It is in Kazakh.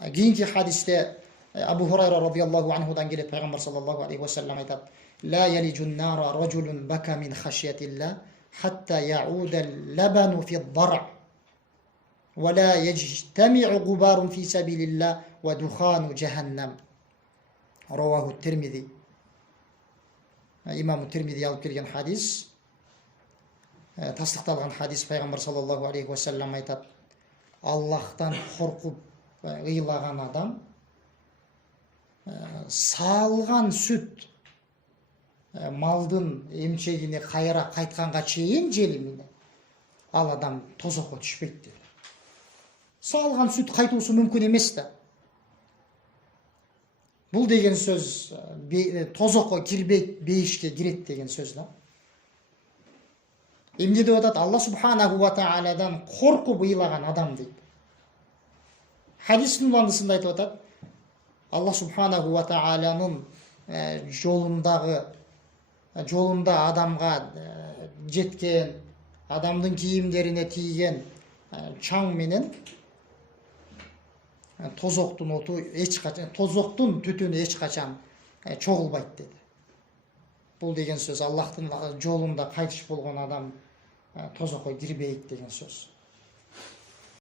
Keyinki hadiste Abu Hurayra radıyallahu anhudan gelip Peygamber sallallahu aleyhi ve sellem aytat: La yelicun nara raculun baka min haşyetillah hatta ya'udel lebenu fi'd-dar' ve la yectemi'u gubarun fi sabilillah ve duhanu cehennem. Ravahu Tirmizi. İmam-ı Tirmizi alıp kelgen hadis. Tasdiqtalgan hadis Peygamber sallallahu aleyhi ve sellem aytat: Allah'tan korkup ıylаған adam салған süt малдын эмчегине кайра кайтканга чейин желимине ал адам тозокко түшпөйт dedi. Салган süt кайтуусу мүмкүн эмес да. Бул деген сөз тозокко кирбейт, бейишке кирет деген сөз да. Эмне деп атат? Алла субханаху ва тааладан коркуп ыйлаган адам дейт. Hadis'in ulандысында айтып атат: Алла субханаху ва тааланын жолунда адамга жеткен, адамдын кийимдерине тийген чаң менен тозоктун оту эч качан, тозоктун түтүнү эч качан чогулбайт деди. Бул деген сөз Аллахтын жолунда кайтыш болгон адам тозокко кирбейт деген сөз.